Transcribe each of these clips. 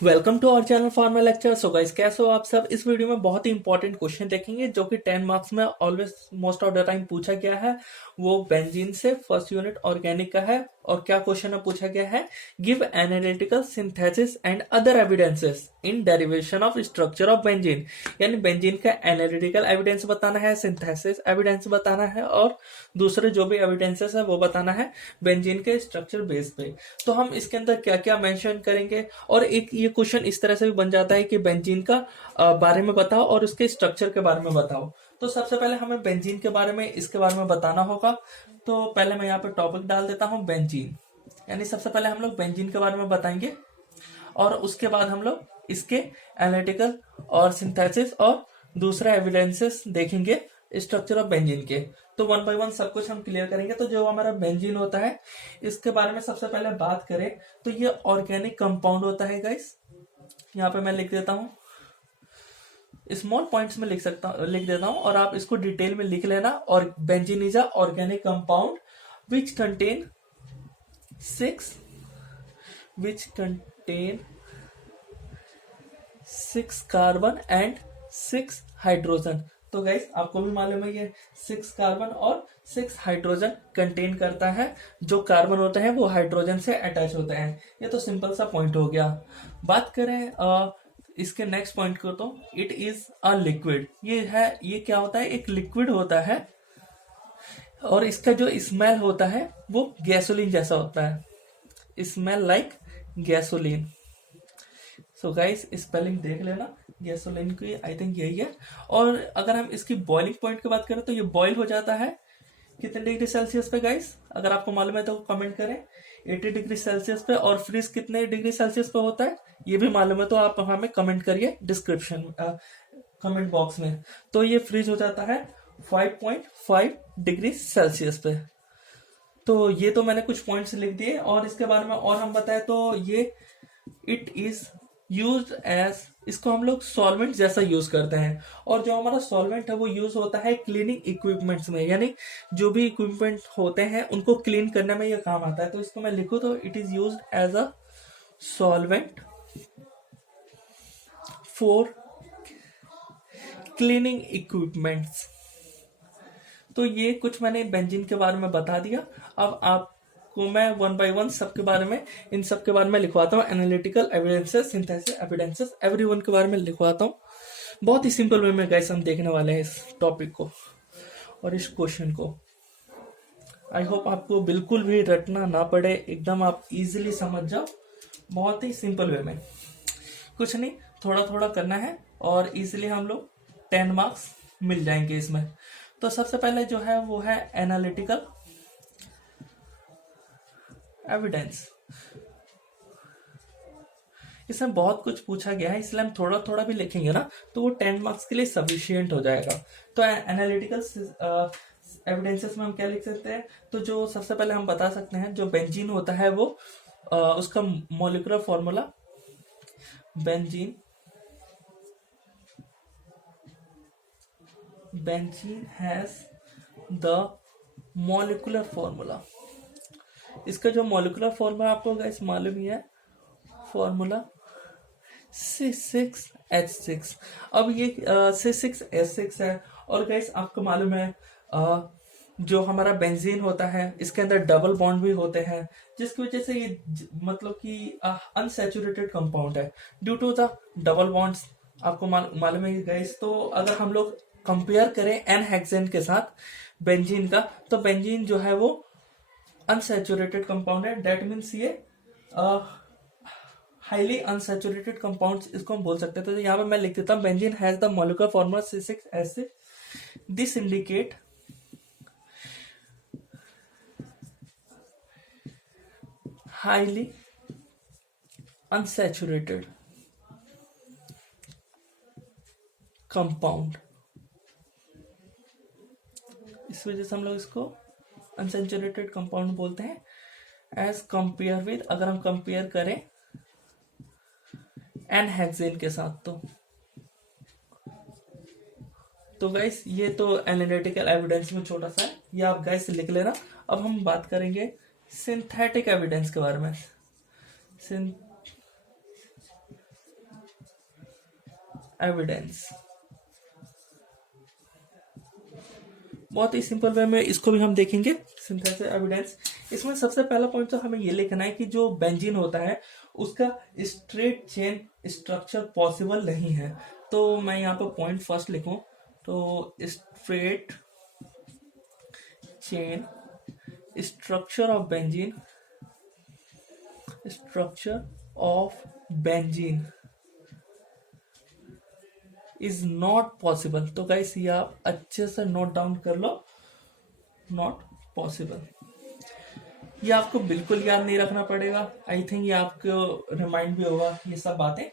Welcome to our channel formal lecture. So guys, कैसे हो आप सब। इस वीडियो में बहुत ही इंपॉर्टेंट क्वेश्चन देखेंगे जो कि 10 मार्क्स में always most of the time पूछा गया है। वो बेंजीन से फर्स्ट यूनिट ऑर्गेनिक का है। और क्या क्वेश्चन में पूछा गया है, give analytical synthesis and other evidences in derivation of structure of benzene. यानी बेंजीन का एनालिटिकल एविडेंस बताना है, सिंथेसिस एविडेंस बताना है और दूसरे जो भी एविडेंसेस है वो बताना है बेंजीन के स्ट्रक्चर बेस पे। तो हम इसके अंदर क्या क्या मेंशन करेंगे। और एक ये क्वेश्चन इस तरह से भी बन जाता है कि बेंजीन का बारे में बताओ और उसके स्ट्रक्चर के बारे में बताओ। तो सबसे पहले हमें बेंजीन के बारे में, इसके बारे में बताना होगा। तो पहले मैं यहाँ पे टॉपिक डाल देता हूँ बेंजीन। यानी सबसे पहले हम लोग बेंजीन के बारे में बताएंगे और उसके बाद हम लोग इसके एनालिटिकल और सिंथेसिस और दूसरा एविडेंसेस देखेंगे स्ट्रक्चर ऑफ बेंजीन के। तो वन बाय वन सब कुछ हम क्लियर करेंगे। तो जो हमारा बेंजीन होता है, इसके बारे में सबसे पहले बात करें तो ये ऑर्गेनिक कंपाउंड होता है गाइस। यहाँ पे मैं लिख देता हूँ, स्मॉल पॉइंट्स में लिख देता हूँ और आप इसको डिटेल में लिख लेना। और benzene is a organic compound which contain six carbon and 6 hydrogen. तो गाइस आपको भी मालूम है ये 6 कार्बन और 6 हाइड्रोजन कंटेन करता है। जो कार्बन होता है वो हाइड्रोजन से अटैच होता है। ये तो सिंपल सा पॉइंट हो गया। बात करें इसके नेक्स्ट पॉइंट को, तो इट इज अ लिक्विड। ये क्या होता है, एक लिक्विड होता है और इसका जो स्मेल होता है वो गैसोलीन जैसा होता है, smell like gasoline. So guys spelling देख लेना गैसोलीन की, आई थिंक यही है। और अगर हम इसकी बॉइलिंग पॉइंट की बात करें तो ये बॉइल हो जाता है कितने डिग्री सेल्सियस पे गाइस, अगर आपको मालूम है तो कमेंट करें। 80 डिग्री सेल्सियस पे। और फ्रीज कितने डिग्री सेल्सियस पे होता है ये भी मालूम है तो आप हमें कमेंट करिए डिस्क्रिप्शन कमेंट बॉक्स में। तो ये फ्रीज हो जाता है 5.5 डिग्री सेल्सियस पे। तो ये तो मैंने कुछ पॉइंट्स लिख दिए। और इसके बारे में और हम बताएं तो ये इट इज यूज एज, इसको हम लोग सॉल्वेंट जैसा यूज करते हैं। और जो हमारा सॉल्वेंट है वो यूज होता है क्लीनिंग इक्विपमेंट्स में। यानी जो भी इक्विपमेंट होते हैं उनको क्लीन करने में ये काम आता है। तो इसको मैं लिखूं तो it is use as a solvent for cleaning equipments. तो ये कुछ मैंने बेंजीन के बारे में बता दिया। अब आपको मैं वन बाय वन सबके बारे में, इन सब के बारे में लिखवाता हूँ। Analytical evidences, synthesis evidences, everyone के बारे में लिखवाता हूँ। बहुत ही सिंपल वे में गाइस हम देखने वाले हैं इस टॉपिक को और इस क्वेश्चन को। आई होप आपको बिल्कुल भी रटना ना पड़े, एकदम आप इजीली समझ जाओ। बहुत ही सिंपल वे में, कुछ नहीं, थोड़ा थोड़ा करना है और इजीली हम लोग 10 मार्क्स मिल जाएंगे इसमें। तो सबसे पहले जो है वो है एनालिटिकल एविडेंस। इसमें बहुत कुछ पूछा गया है इसलिए हम थोड़ा थोड़ा भी लिखेंगे ना तो वो 10 मार्क्स के लिए सफिशियंट हो जाएगा। तो एनालिटिकल एविडेंसेस में हम क्या लिख सकते हैं, तो जो सबसे पहले हम बता सकते हैं जो बेंजीन होता है वो उसका molecular formula, benzene has the molecular formula. इसका जो मॉलिक्यूलर फॉर्मूला आपको गाइस मालूम ही है, फॉर्मूला C6H6। अब ये C6H6 है। और गाइस आपको मालूम है जो हमारा बेंजीन होता है इसके अंदर डबल बॉन्ड भी होते हैं, जिसकी वजह से ये मतलब कि अनसैचुरेटेड कंपाउंड है due to the double bonds. आपको मालूम है गाइस। तो अगर हम लोग कंपेयर करें एन हेक्सेन के साथ बेंजीन का, तो बेंजीन जो है वो अनसैचुरेटेड कंपाउंड है। दैट मीन्स ये हाईली अनसैचुरेटेड कंपाउंड्स इसको हम बोल सकते हैं। तो यहाँ पे मैं लिख देता हूँ benzene has the molecular formula C6H6। This indicate highly unsaturated compound. इस वजह से हम लोग इसको अनसैचुरेटेड कंपाउंड बोलते हैं एज कंपेयर विद, अगर हम कंपेयर करें एन हेक्सेन के साथ। तो गाइस ये तो एनालिटिकल एविडेंस में छोटा सा है, ये आप गाइस लिख लेना। अब हम बात करेंगे सिंथेटिक एविडेंस के बारे में। एविडेंस। बहुत ही सिंपल वे में इसको भी हम देखेंगे, सिंथेसिस एविडेंस। इसमें सबसे पहला पॉइंट तो हमें ये लिखना है कि जो बेंजीन होता है उसका स्ट्रेट चेन स्ट्रक्चर पॉसिबल नहीं है। तो मैं यहाँ पर पॉइंट फर्स्ट लिखूं तो straight chain structure of benzene, structure of benzene is not possible. तो गाइस ये आप अच्छे से नोट डाउन कर लो, नॉट पॉसिबल। ये आपको बिल्कुल याद नहीं रखना पड़ेगा, आई थिंक ये आपको रिमाइंड भी होगा ये सब बातें।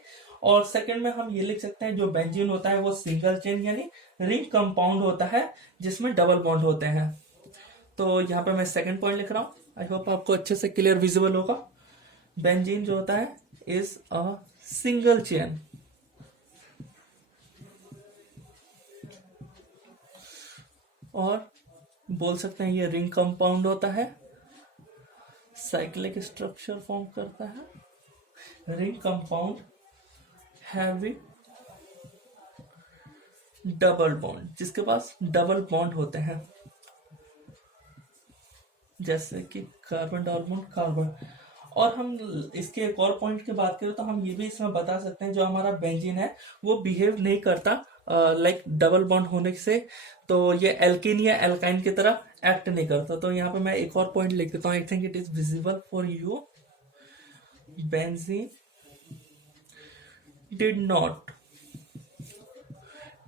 और सेकंड में हम ये लिख सकते हैं जो बेंजीन होता है वो सिंगल चेन यानी रिंग कंपाउंड होता है जिसमें डबल बॉन्ड होते हैं। तो यहाँ पे मैं सेकंड पॉइंट लिख रहा हूँ, आई होप आपको अच्छे से क्लियर विजिबल होगा। बेंजीन जो होता है इज अ सिंगल चेन, और बोल सकते हैं ये रिंग कंपाउंड होता है, साइक्लिक स्ट्रक्चर फॉर्म करता है, ring compound having double bond, जिसके पास डबल बॉन्ड होते हैं, जैसे कि कार्बन डबल बॉन्ड कार्बन। और हम इसके एक और पॉइंट की बात करें तो हम ये भी इसमें बता सकते हैं जो हमारा बेंजीन है वो बिहेव नहीं करता लाइक डबल बॉन्ड होने से, तो ये एल्कीन या एल्काइन की तरह एक्ट नहीं करता। तो यहाँ पे मैं एक और पॉइंट लिख देता हूँ, I think it is visible for you. Benzene did not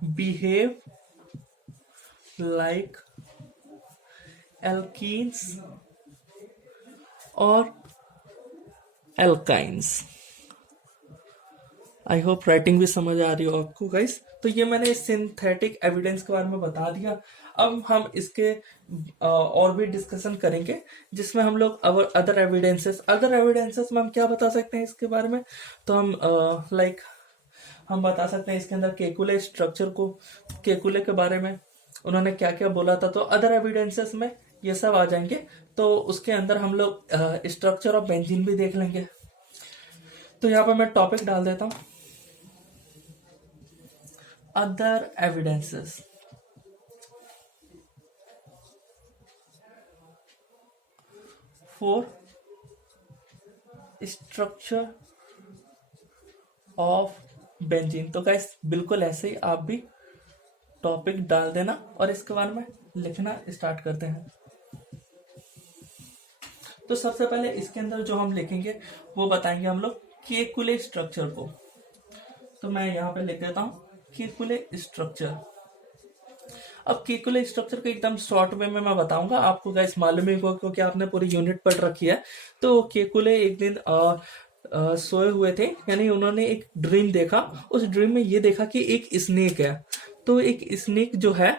behave like alkenes और एल्काइंस। आई होप राइटिंग भी समझ आ रही हो आपको गाइस। तो ये मैंने सिंथेटिक एविडेंस के बारे में बता दिया। अब हम इसके और भी डिस्कशन करेंगे जिसमें हम लोग अदर एविडेंसेस में हम क्या बता सकते हैं इसके बारे में। तो हम हम बता सकते हैं इसके अंदर केकुले स्ट्रक्चर को, केकुले के बारे में उन्होंने क्या क्या बोला था। तो अदर एविडेंसेस में ये सब आ जाएंगे। तो उसके अंदर हम लोग स्ट्रक्चर ऑफ बेंजीन भी देख लेंगे। तो यहाँ पर मैं टॉपिक डाल देता हूं, other evidences. For structure of benzene. तो गाइस बिल्कुल ऐसे ही आप भी टॉपिक डाल देना और इसके बारे में लिखना स्टार्ट करते हैं। तो सबसे पहले इसके अंदर जो हम लिखेंगे वो बताएंगे हम लोग केकुले स्ट्रक्चर को। तो मैं यहाँ पे लिख देता हूँ केकुले स्ट्रक्चर। अब केकुले स्ट्रक्चर को एकदम शॉर्ट वे में मैं बताऊंगा, आपको गाइस मालूम ही होगा क्योंकि आपने पूरी यूनिट पढ़ रखी है। तो केकुले एक दिन सोए हुए थे, यानी उन्होंने एक ड्रीम देखा। उस ड्रीम में ये देखा कि एक स्नेक है। तो एक स्नेक जो है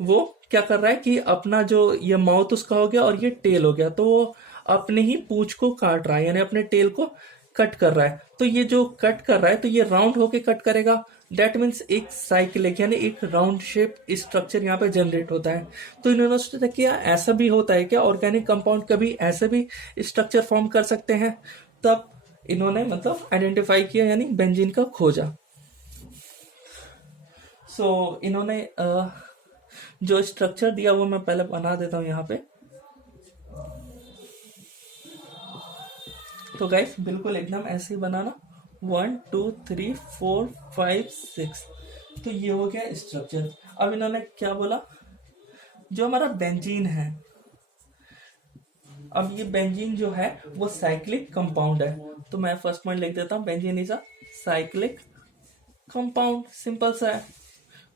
वो क्या कर रहा है कि अपना जो ये माउथ उसका हो गया और ये टेल हो गया, तो वो अपने ही पूंछ को काट रहा है, यानी अपने टेल को कट कर रहा है। तो ये जो कट कर रहा है तो ये राउंड होके कट करेगा, दैट मीन्स एक साइकिलिक यानी एक राउंड शेप स्ट्रक्चर यहाँ पे जनरेट होता है। तो इन्होंने सोचा कि ऐसा भी होता है क्या, ऑर्गेनिक कंपाउंड कभी ऐसे भी स्ट्रक्चर फॉर्म कर सकते हैं। तब इन्होंने मतलब आइडेंटिफाई किया, यानी बेंजीन का खोजा। सो इन्होंने जो स्ट्रक्चर दिया वो मैं पहले बना देता हूं यहाँ पे। तो गाइस बिल्कुल एकदम ऐसे ही बनाना, 1 2 3 4 5 6। तो ये हो गया स्ट्रक्चर। अब इन्होंने क्या बोला, जो हमारा बेंजीन है, अब ये बेंजीन जो है वो साइक्लिक कंपाउंड है। तो मैं फर्स्ट पॉइंट लिख देता हूँ, benzene is a cyclic compound. Simple सा है,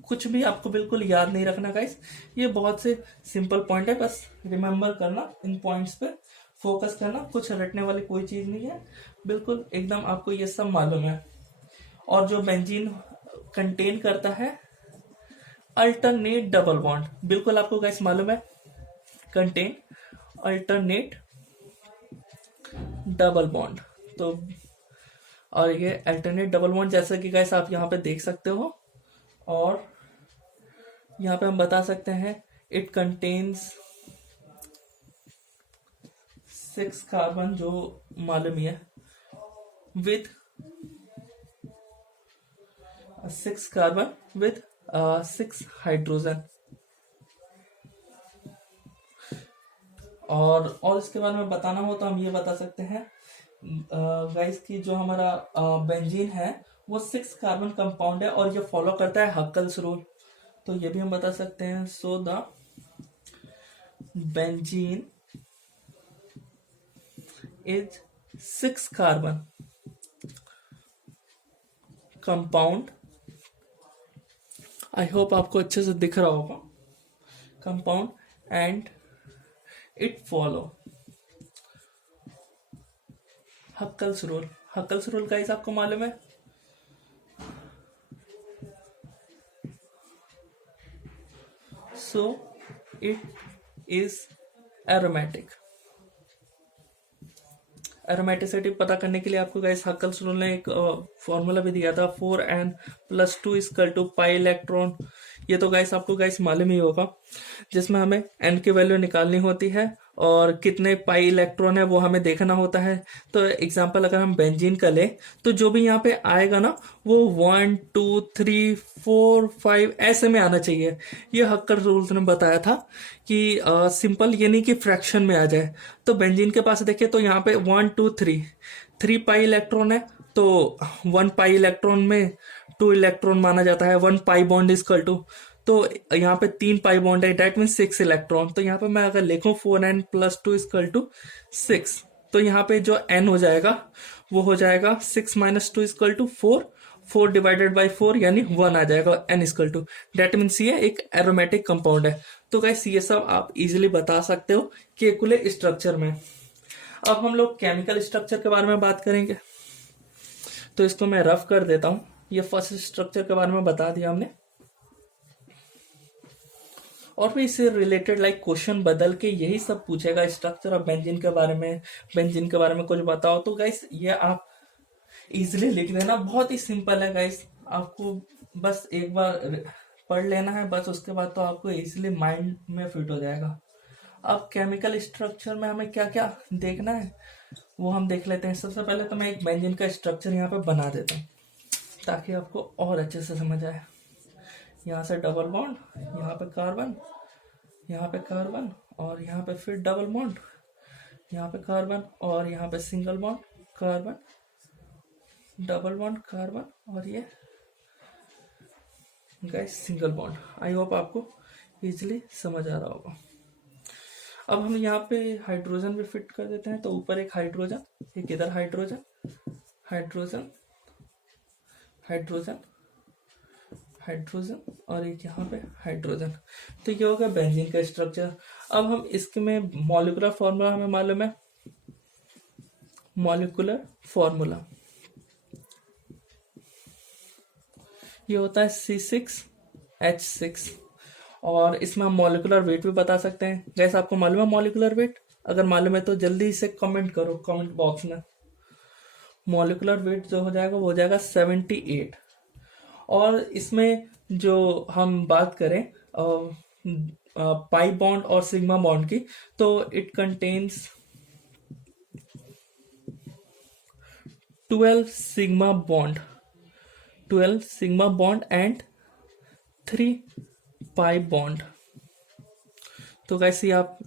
कुछ भी आपको बिल्कुल याद नहीं रखना गाइस, ये बहुत से सिंपल पॉइंट है, बस रिमेम्बर करना, इन पॉइंट्स पे फोकस करना, कुछ रटने वाली कोई चीज नहीं है, बिल्कुल एकदम आपको ये सब मालूम है। और जो बेंजीन कंटेन करता है अल्टरनेट डबल बॉन्ड, बिल्कुल आपको गाइस मालूम है, कंटेन अल्टरनेट डबल बॉन्ड। तो और ये अल्टरनेट डबल बॉन्ड जैसा कि गाइस आप यहाँ पे देख सकते हो, और यहाँ पे हम बता सकते हैं इट कंटेन्स 6 कार्बन, जो मालूम ही है, विथ 6 कार्बन विद 6 हाइड्रोजन। और इसके बारे में बताना हो तो हम ये बता सकते हैं गाइस कि जो हमारा बेंजीन है वो 6 कार्बन कंपाउंड है और ये फॉलो करता है हक्कल्स रूल। तो ये भी हम बता सकते हैं। So the benzene is 6 carbon compound. I hope आपको अच्छे से दिख रहा होगा। Compound and it follow Huckel's rule. Huckel's rule guys आपको मालूम है? So it is aromatic. Aromaticity पता करने के लिए आपको गाइस हक्कल्स रूल ने एक फॉर्मूला भी दिया था, 4n+2 = पाई इलेक्ट्रॉन। ये तो गाइस आपको गाइस मालूम ही होगा, जिसमें हमें n की वैल्यू निकालनी होती है और कितने पाई इलेक्ट्रॉन है वो हमें देखना होता है। तो एग्जांपल अगर हम बेंजीन का लें तो जो भी यहाँ पे आएगा ना वो 1 2 3 4 5 ऐसे में आना चाहिए। ये हक्कल रूल्स ने बताया था कि सिंपल ये नहीं कि फ्रैक्शन में आ जाए। तो बेंजीन के पास देखिए तो यहाँ पे 1 2 3 पाई इलेक्ट्रॉन है, तो 1 पाई इलेक्ट्रॉन में 2 इलेक्ट्रॉन माना जाता है। 1 पाई बॉन्ड इक्वल टू, तो यहाँ पे 3 पाई बॉन्ड है, डेट मीन 6 इलेक्ट्रॉन। तो यहाँ पे मैं अगर लिखूं 4n+2 = 6, तो यहाँ पे जो n हो जाएगा वो हो जाएगा 6 - 2 = 4, 4 डिवाइडेड बाई 4 यानी 1 आ जाएगा। n = डेट मीन्स ये एक एरोमेटिक कंपाउंड है। तो गाइस ये सब आप इजिली बता सकते हो केकुले स्ट्रक्चर में। अब हम लोग केमिकल स्ट्रक्चर के बारे में बात करेंगे, तो इसको मैं रफ कर देता हूं। ये फर्स्ट स्ट्रक्चर के बारे में बता दिया हमने, और भी इससे रिलेटेड क्वेश्चन बदल के यही सब पूछेगा स्ट्रक्चर ऑफ बेंजीन के बारे में। बेंजीन के बारे में कुछ बताओ, तो गाइस ये आप इजिली लिख देना। बहुत ही सिंपल है गाइस, आपको बस एक बार पढ़ लेना है बस, उसके बाद तो आपको इजिली माइंड में फिट हो जाएगा। अब केमिकल स्ट्रक्चर में हमें क्या क्या देखना है वो हम देख लेते हैं। सबसे पहले तो मैं एक बेंजीन का स्ट्रक्चर यहाँ पे बना देता हूँ ताकि आपको और अच्छे से समझ आए। यहाँ से डबल बॉन्ड, यहाँ पे कार्बन, यहाँ पे कार्बन, और यहाँ पे फिर डबल बॉन्ड, यहाँ पे कार्बन, और यहाँ पे single bond carbon, double bond carbon, और ये guys single bond. I hope आपको इजीली समझ आ रहा होगा। अब हम यहाँ पे हाइड्रोजन भी फिट कर देते हैं। तो ऊपर एक हाइड्रोजन, एक इधर हाइड्रोजन, हाइड्रोजन, हाइड्रोजन, हाइड्रोजन, और एक यहाँ पे हाइड्रोजन। तो ये होगा बेंजीन का स्ट्रक्चर। अब हम इसके में मॉलिक्यूलर फॉर्मूला हमें मालूम है। मॉलिक्यूलर फॉर्मूला ये होता है C6H6, और इसमें हम मॉलिक्यूलर वेट भी बता सकते हैं। जैसे आपको मालूम है मॉलिक्यूलर वेट? अगर मालूम है तो जल्दी से कमेंट करो कमेंट बॉक्स में। मॉलिक्यूलर वेट जो हो जाएगा वो हो जाएगा 78। और इसमें जो हम बात करें पाई बॉन्ड और सिग्मा बॉन्ड की, तो it contains 12 sigma bond, 12 sigma bond and 3 pi bond. तो कैसे आप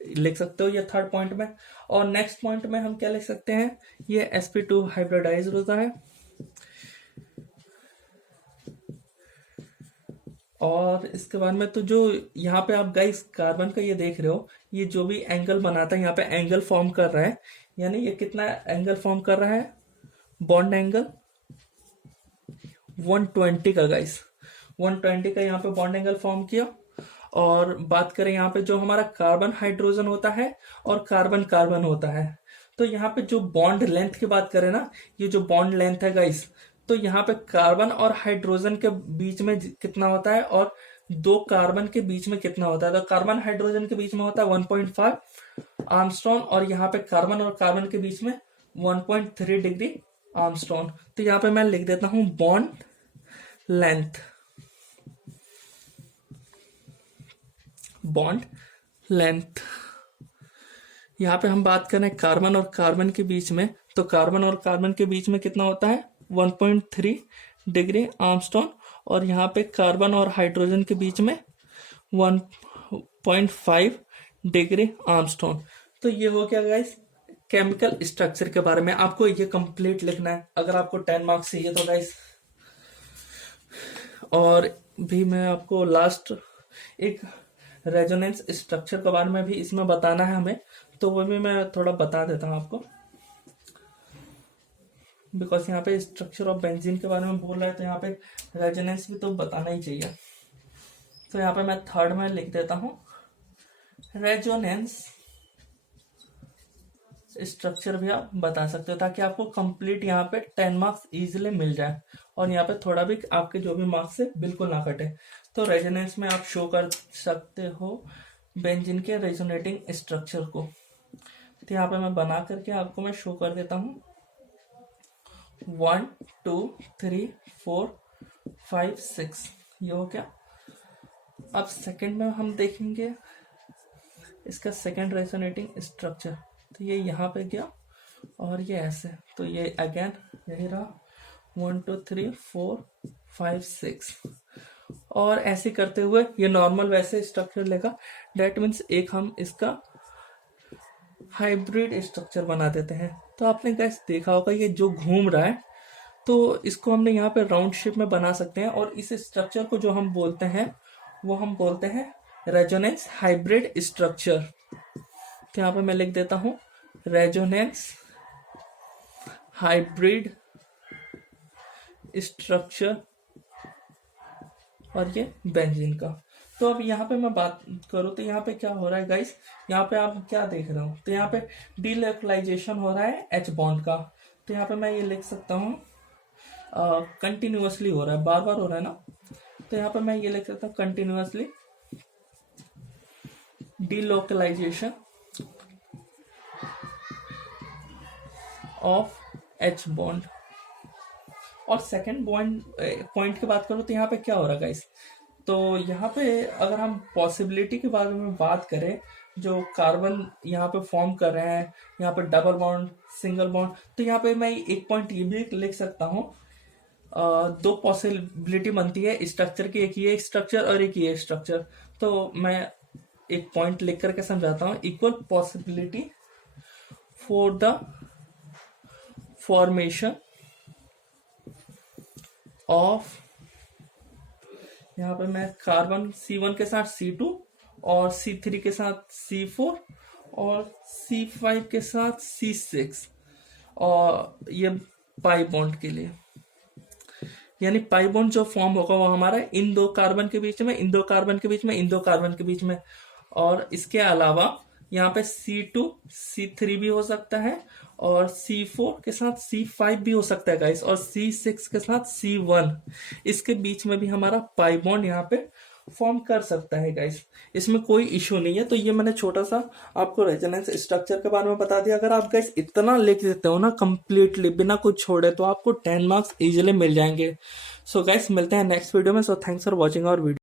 लिख सकते हो ये थर्ड पॉइंट में। और नेक्स्ट पॉइंट में हम क्या लिख सकते हैं, ये sp2 हाइब्रिडाइज होता है। और इसके बाद में तो जो यहाँ पे आप गाइस कार्बन का ये देख रहे हो, ये जो भी एंगल बनाता है यहाँ पे एंगल फॉर्म कर रहा है, यानी ये कितना एंगल फॉर्म कर रहा है, बॉन्ड एंगल 120 का गाइस, 120 का यहाँ पे बॉन्ड एंगल फॉर्म किया। और बात करें यहाँ पे जो हमारा कार्बन हाइड्रोजन होता है और कार्बन कार्बन होता है, तो यहाँ पे जो बॉन्ड लेंथ की बात करें ना, ये जो बॉन्ड लेंथ है गाइस, तो यहाँ पे कार्बन और हाइड्रोजन के बीच में कितना होता है और दो कार्बन के बीच में कितना होता है। तो कार्बन हाइड्रोजन के बीच में होता है 1.5 आर्मस्ट्रॉन, और यहाँ पे कार्बन और कार्बन के बीच में 1.3 डिग्री आर्मस्ट्रॉन। तो यहाँ पे मैं लिख देता हूं बॉन्ड लेंथ, बॉन्ड लेंथ। यहाँ पे हम बात करें कार्बन और कार्बन के बीच में, तो कार्बन और कार्बन के बीच में कितना होता है 1.3 डिग्री आर्मस्ट्रॉन्ग, और यहाँ पे कार्बन और हाइड्रोजन के बीच में 1.5 डिग्री आर्मस्ट्रॉन्ग। तो ये हो गया गाइस केमिकल स्ट्रक्चर के बारे में। आपको ये कंप्लीट लिखना है अगर आपको 10 मार्क्स चाहिए तो गाइस। और भी मैं आपको लास्ट एक रेजोनेंस स्ट्रक्चर के बारे में भी इसमें बताना है हमें, तो वो भी मैं थोड़ा बता देता हूँ आपको, बिकॉज यहाँ पे स्ट्रक्चर ऑफ बेंजीन के बारे में बोल रहा है तो यहाँ पे रेजोनेंस भी तो बताना ही चाहिए। तो यहाँ पे मैं थर्ड में लिख देता हूँ रेजोनेंस स्ट्रक्चर भी आप बता सकते हो, ताकि आपको कंप्लीट यहाँ पे 10 मार्क्स इजीली मिल जाए और यहाँ पे थोड़ा भी आपके जो भी मार्क्स है बिल्कुल ना कटे। तो रेजोनेंस में आप शो कर सकते हो बेंजीन के रेजोनेटिंग स्ट्रक्चर को। तो यहाँ पे मैं बना करके आपको मैं शो कर देता हूँ 1 2 3 4 5 6, ये हो गया। अब सेकंड में हम देखेंगे इसका सेकंड रेजोनेटिंग स्ट्रक्चर। तो ये यहाँ पे गया और ये ऐसे, तो ये अगेन यही रहा 1 2 3 4 5 6, और ऐसे करते हुए ये नॉर्मल वैसे स्ट्रक्चर लेगा। डेट मीन्स एक हम इसका हाइब्रिड स्ट्रक्चर बना देते हैं। तो आपने गैस देखा होगा ये जो घूम रहा है, तो इसको हमने यहाँ पे राउंड शेप में बना सकते हैं, और इस स्ट्रक्चर को जो हम बोलते हैं वो हम बोलते हैं रेजोनेंस हाइब्रिड स्ट्रक्चर। तो यहाँ पे मैं लिख देता हूँ रेजोनेंस हाइब्रिड स्ट्रक्चर, और ये बेंजीन का। तो अब यहाँ पे मैं बात करूँ तो यहाँ पे क्या हो रहा है गाइस, यहाँ पे आप क्या देख रहे हो, तो यहाँ पे डीलोकलाइजेशन हो रहा है H बॉन्ड का। तो यहाँ पे मैं ये लिख सकता हूँ कंटिन्यूअसली हो रहा है, बार बार हो रहा है ना। तो यहाँ पे मैं ये लिख सकता हूँ continuously delocalization of H bond. और सेकेंड पॉइंट की बात करूँ तो यहाँ पे क्या हो रहा है गाइस, तो यहाँ पे अगर हम पॉसिबिलिटी के बारे में बात करें, जो कार्बन यहाँ पे फॉर्म कर रहे हैं, यहाँ पे डबल बॉन्ड सिंगल बॉन्ड, तो यहाँ पे मैं एक पॉइंट ये भी लिख सकता हूँ, दो पॉसिबिलिटी बनती है स्ट्रक्चर की, एक ये स्ट्रक्चर और एक ये स्ट्रक्चर। तो मैं एक पॉइंट लिख करके समझाता हूँ, equal possibility for the formation of, यहाँ पे मैं कार्बन C1 के साथ C2 और C3 के साथ C4 और C5 के साथ C6, और ये पाई बॉन्ड के लिए, यानी पाई बॉन्ड जो फॉर्म होगा वो हमारा इन दो कार्बन के बीच में, इन दो कार्बन के बीच में, इन दो कार्बन के बीच में। और इसके अलावा यहाँ पे C2 C3 भी हो सकता है, और C4 के साथ C5 भी हो सकता है गाइस, और C6 के साथ C1, इसके बीच में भी हमारा पाई बॉन्ड यहाँ पे फॉर्म कर सकता है गाइस, इसमें कोई इश्यू नहीं है। तो ये मैंने छोटा सा आपको रेजोनेंस स्ट्रक्चर के बारे में बता दिया। अगर आप गाइस इतना लिख देते हो ना कंप्लीटली बिना कुछ छोड़े, तो आपको 10 मार्क्स इजीली मिल जाएंगे। सो गाइस मिलते हैं नेक्स्ट वीडियो में। So thanks for watching our video.